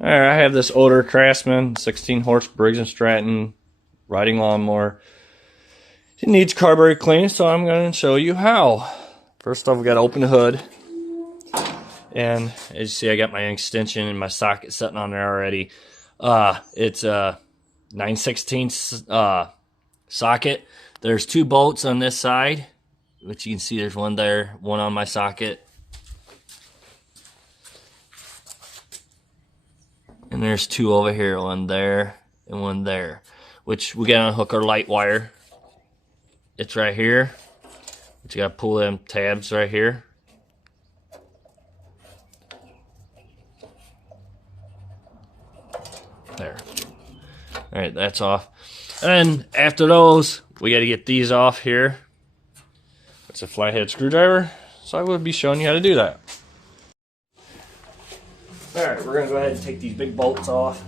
Alright, I have this older Craftsman 16 horse Briggs and Stratton riding lawnmower. It needs carburetor cleaning, so I'm going to show you how. First off, we got to open the hood. And as you see, I got my extension and my socket sitting on there already. It's a 9/16 socket. There's 2 bolts on this side, which you can see there's one there, one on my socket. And there's 2 over here, one there and one there, which we gotta unhook our light wire. It's right here, but you gotta pull them tabs right here. There. Alright, that's off. And after those, we gotta get these off here. It's a flathead screwdriver, so I will be showing you how to do that. Alright, we're gonna go ahead and take these big bolts off.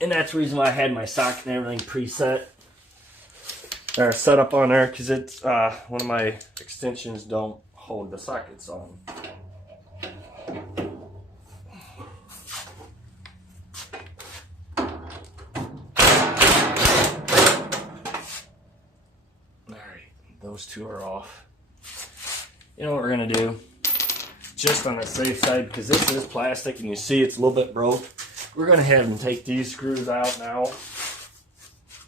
And that's the reason why I had my socket and everything preset. Or set up on there, because it's one of my extensions don't hold the sockets on. Alright, those 2 are off. You know what we're gonna do? Just on the safe side, because this is plastic and you see it's a little bit broke, we're gonna have them take these screws out now.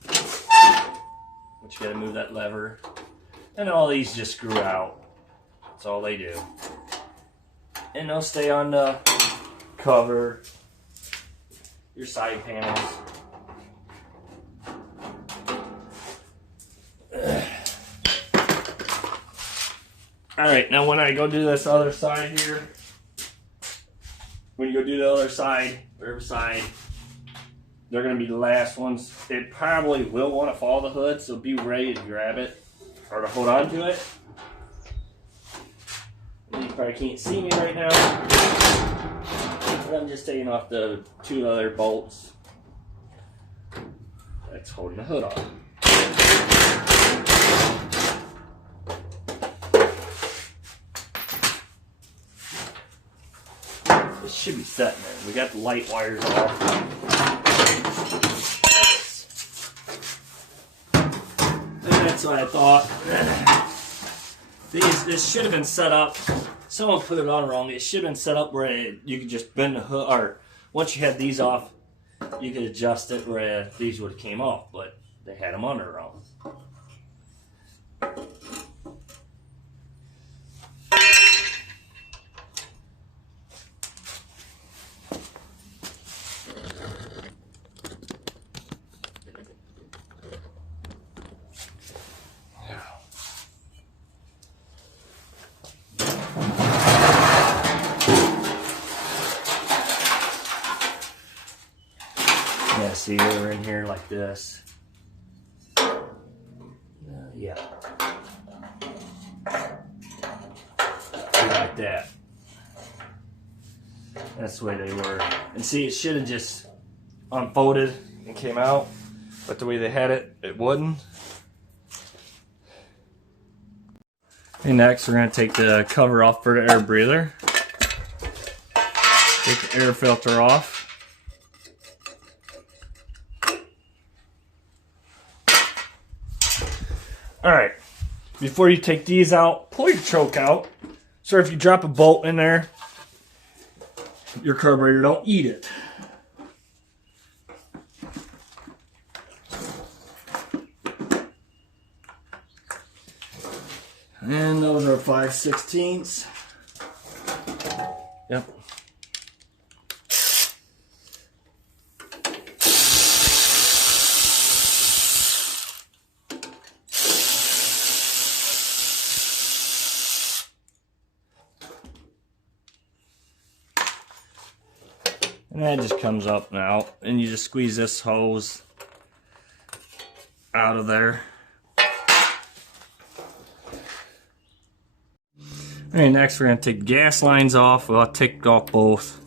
But you gotta move that lever. And all these just screw out. That's all they do. And they'll stay on the cover, your side panels. Alright, now when I go do this other side here, when you go do the other side, whatever side, they're going to be the last ones. It probably will want to follow the hood, so be ready to grab it or to hold on to it. You probably can't see me right now, but I'm just taking off the 2 other bolts that's holding the hood on. It should be set there. We got the light wires off. And that's what I thought. This should have been set up. Someone put it on wrong. It should have been set up where you could just bend the hood, or once you had these off, you could adjust it where these would have came off, but they had them on there wrong. Yeah, see, they're in here like this. Yeah. Like that. That's the way they were. And see, it should have just unfolded and came out, but the way they had it, it wouldn't. And next, we're going to take the cover off for the air breather. Take the air filter off. Alright, before you take these out, pull your choke out. So if you drop a bolt in there, your carburetor don't eat it. And those are 5/16. Yep. And that just comes up and out, and you just squeeze this hose out of there. Alright, next we're going to take gas lines off. Well, I'll take off both.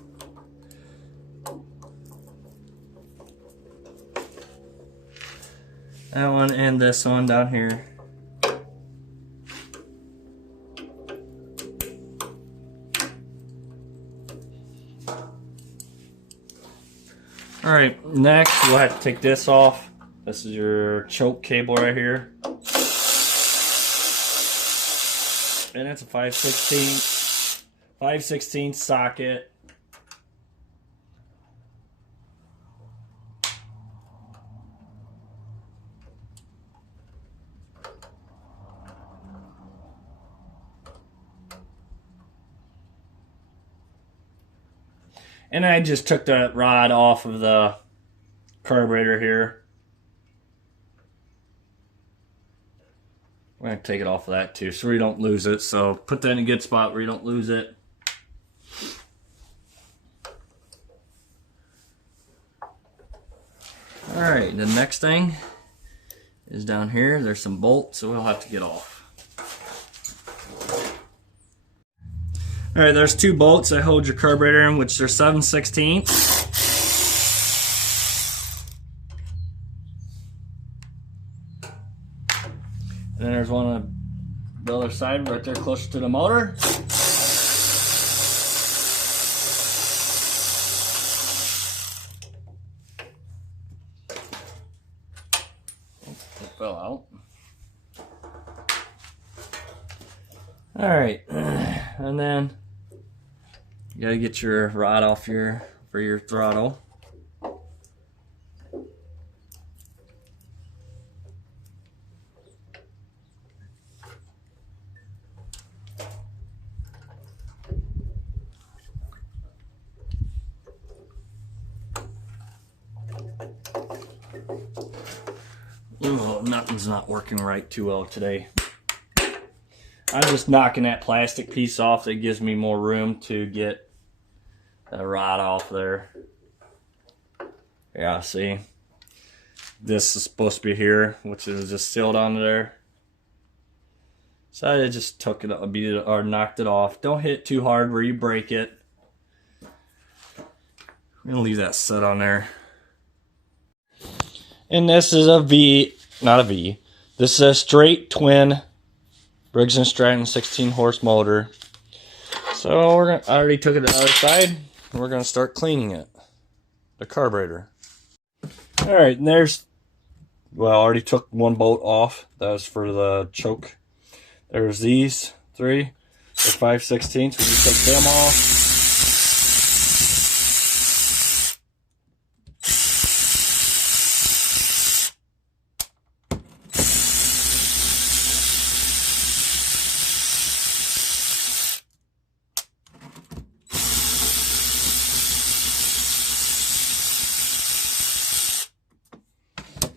That one and this one down here. All right, next we'll have to take this off. This is your choke cable right here. And it's a 5/16 socket. And I just took that rod off of the carburetor here. We're going to take it off of that too so we don't lose it. So put that in a good spot where you don't lose it. Alright, the next thing is down here. There's some bolts, so we'll have to get off. Alright, there's two bolts that hold your carburetor in, which are 7/16. And then there's one on the other side right there closer to the motor. It fell out. Alright, and then you gotta get your rod off for your throttle. Oh, nothing's not working right too well today. I'm just knocking that plastic piece off. That gives me more room to get the rod off there. Yeah, see? This is supposed to be here, which is just sealed onto there. So I just took it up, beat it, or knocked it off. Don't hit too hard where you break it. I'm gonna leave that set on there. And this is a V, not a V. This is a straight twin Briggs & Stratton 16 horse motor. So I already took it to the other side. And we're going to start cleaning it. The carburetor. Alright, and there's, well, I already took one bolt off. That was for the choke. There's these three. They're 5/16. We just took them off.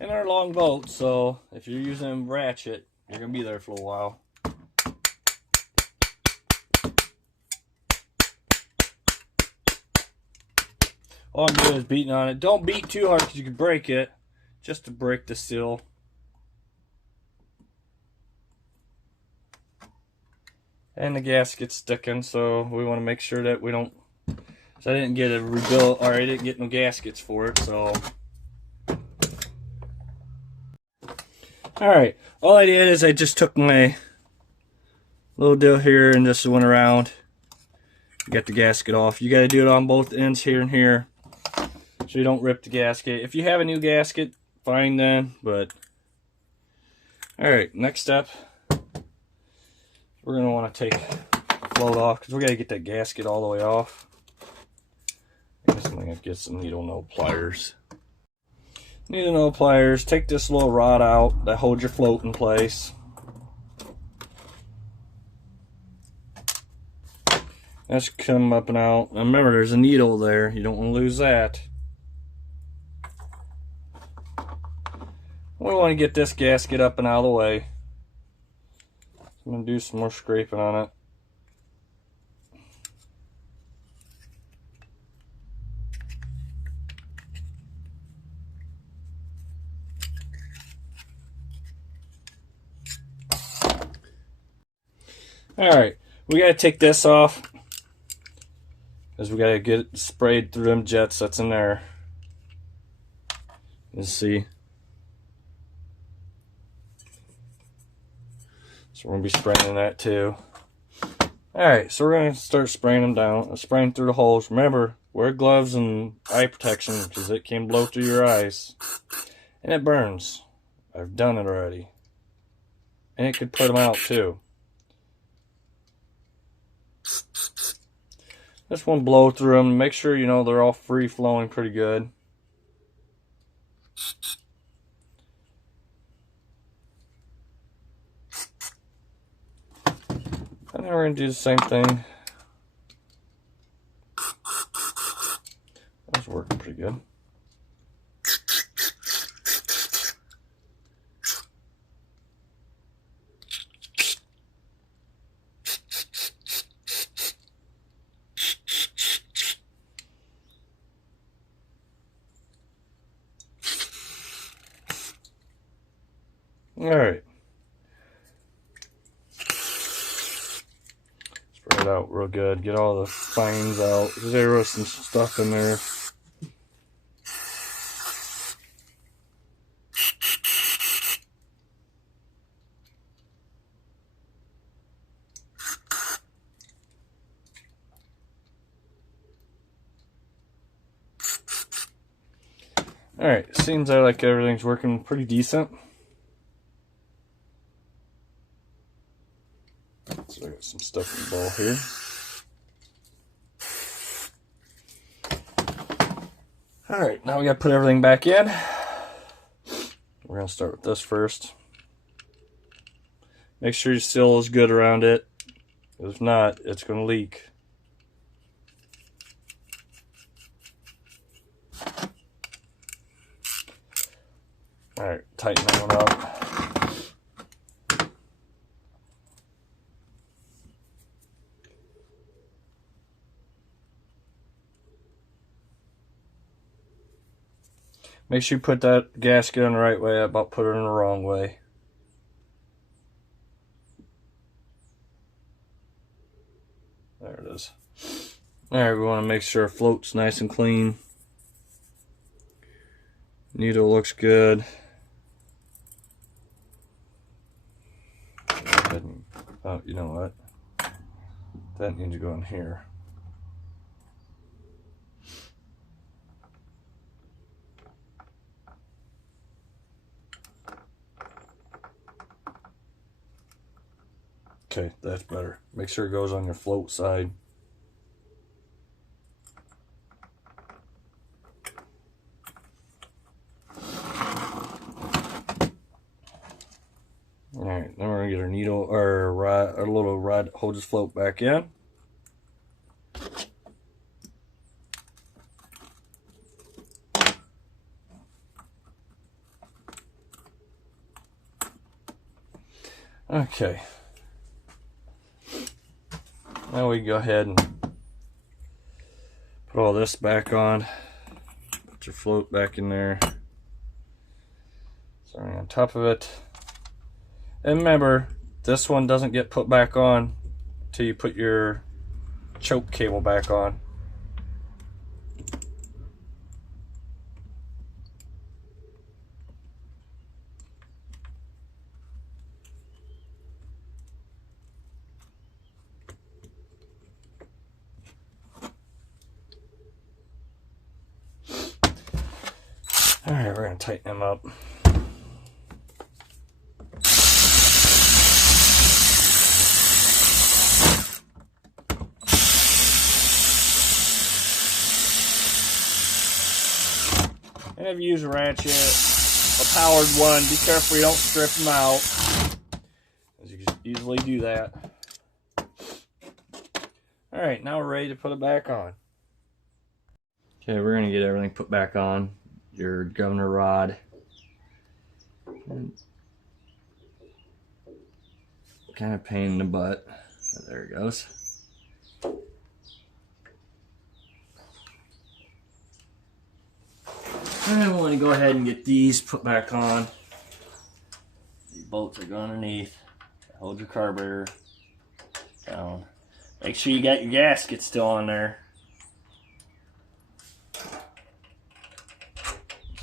And they're long bolts, so if you're using them ratchet, you're going to be there for a while. All I'm doing is beating on it. Don't beat too hard because you can break it, just to break the seal. And the gasket's sticking, so we want to make sure that we don't... So I didn't get a rebuild, or I didn't get no gaskets for it, so... Alright, all I did is I just took my little deal here and just went around. Get the gasket off. You got to do it on both ends here and here, so you don't rip the gasket. If you have a new gasket, fine then, but... Alright, next step. We're going to want to take the float off, because we got to get that gasket all the way off. I guess I'm going to get some needle nose pliers. Needle nose pliers. Take this little rod out that holds your float in place. That's come up and out. Now remember, there's a needle there. You don't want to lose that. We want to get this gasket up and out of the way. I'm going to do some more scraping on it. Alright, we got to take this off, because we got to get it sprayed through them jets that's in there. You see. So we're going to be spraying that too. Alright, so we're going to start spraying them down, spraying through the holes. Remember, wear gloves and eye protection because it can blow through your eyes. And it burns. I've done it already. And it could put them out too. Just one blow through them. Make sure you know they're all free flowing pretty good. And then we're going to do the same thing. That's working pretty good. Alright. Spread it out real good. Get all the fines out. There was some stuff in there. Alright, seems like everything's working pretty decent. So I got some stuff in the bowl here. Alright, now we gotta put everything back in. We're gonna start with this first. Make sure your seal is good around it. If not, it's gonna leak. Alright, tighten that one up. Make sure you put that gasket in the right way. I about put it in the wrong way. There it is. Alright, we want to make sure it floats nice and clean. Needle looks good. Oh, you know what? That needs to go in here. Okay, that's better. Make sure it goes on your float side. Alright, then we're going to get our needle, or rod, our little rod that holds this float back in. Okay. Now we go ahead and put all this back on. Put your float back in there. Starting on top of it. And remember, this one doesn't get put back on until you put your choke cable back on. Alright, we're going to tighten them up. And if you use a ratchet, a powered one, be careful you don't strip them out, as you can easily do that. Alright, now we're ready to put it back on. Okay, we're going to get everything put back on. Your governor rod. Kind of pain in the butt. There it goes. And we want to go ahead and get these put back on. These bolts are going underneath. Hold your carburetor down. Make sure you got your gasket still on there.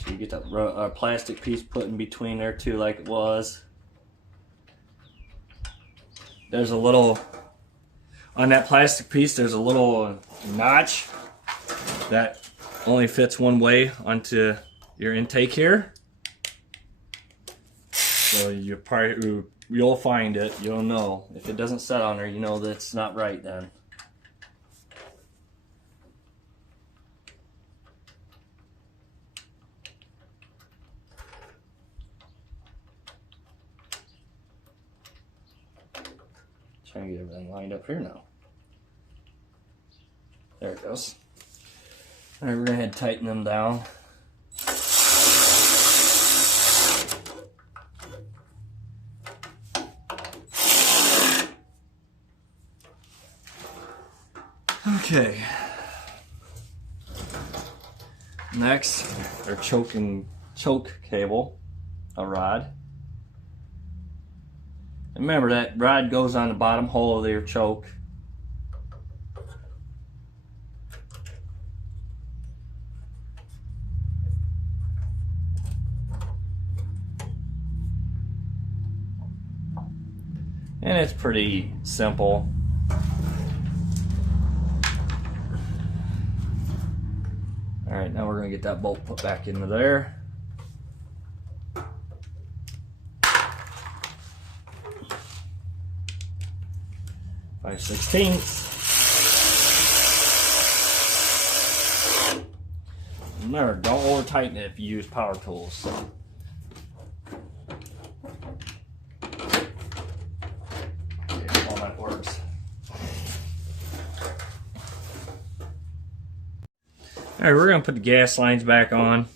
So you get that plastic piece put in between there too, like it was. There's a little, on that plastic piece, there's a little notch. that only fits one way onto your intake here. So you'll find it, you'll know. If it doesn't set on there, you know that it's not right then. Trying to get everything lined up here now. There it goes. Alright, we're going to tighten them down. Okay. Next, our choke cable, a rod. And remember that rod goes on the bottom hole of your choke. And it's pretty simple. Alright, now we're going to get that bolt put back into there. Five 16ths. Remember, don't over tighten it if you use power tools. All that works. Alright, we're going to put the gas lines back on.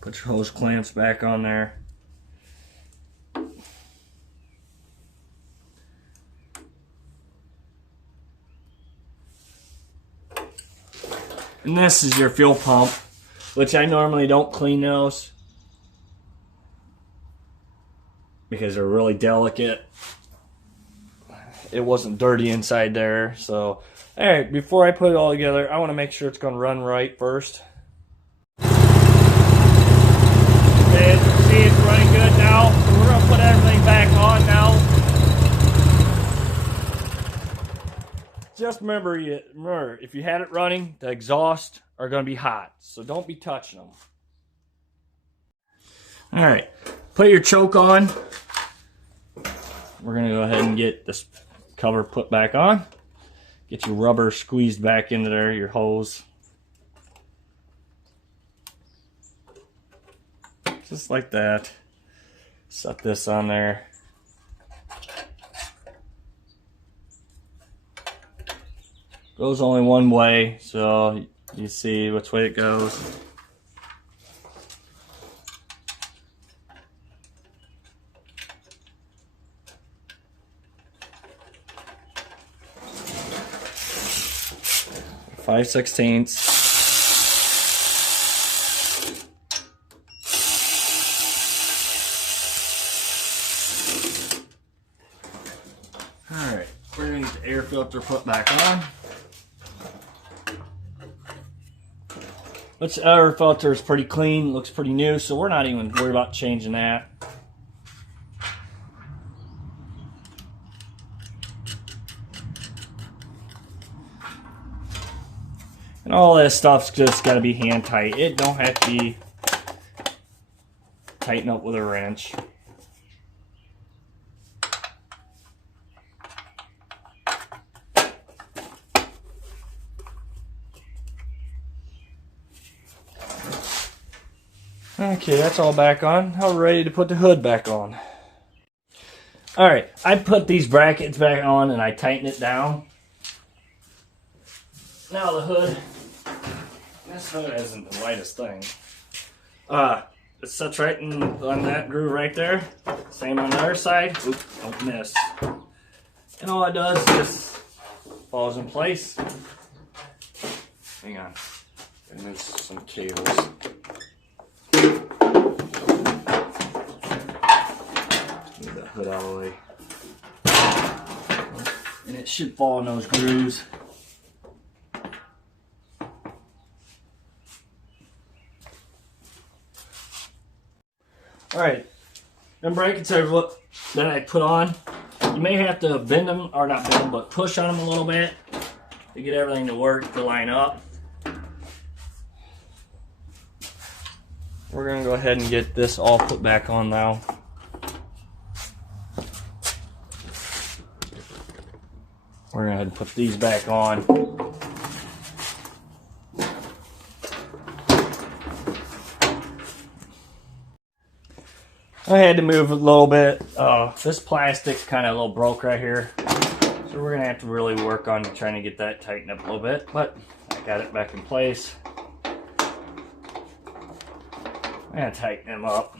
Put your hose clamps back on there. And this is your fuel pump, which I normally don't clean those because they're really delicate. It wasn't dirty inside there, so alright, before I put it all together, I want to make sure it's going to run right first. Okay, see it's running good now, so we're going to put everything back on now. Just remember, if you had it running, the exhaust are going to be hot, so don't be touching them. Alright, put your choke on. We're going to go ahead and get this cover put back on. Get your rubber squeezed back into there, your hose. Just like that. Set this on there. Goes only one way, so you see which way it goes. Five 16ths. Alright, we're going to get the air filter put back on. Which air filter is pretty clean, looks pretty new, so we're not even worried about changing that. And all this stuff's just got to be hand tight. It don't have to be tightened up with a wrench. Okay, that's all back on. Now we're ready to put the hood back on. Alright, I put these brackets back on and I tighten it down. Now the hood, this hood isn't the lightest thing. It sits right on that groove right there. Same on the other side. Oop, don't miss. And all it does is just falls in place. Hang on, and there's some cables. Move that hood out of the way. And it should fall in those grooves. Alright, Them brackets that I put on, you may have to bend them, or not bend them, but push on them a little bit to get everything to work, to line up. We're gonna go ahead and get this all put back on now. We're gonna go ahead and put these back on. I had to move a little bit. This plastic's kind of a little broke right here. So we're gonna have to really work on trying to get that tightened up a little bit, but I got it back in place. I'm gonna tighten them up.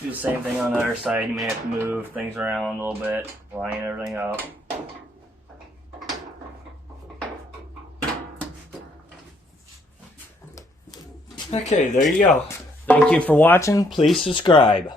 Do the same thing on the other side. You may have to move things around a little bit, line everything up. Okay, there you go. Thank you for watching. Please subscribe.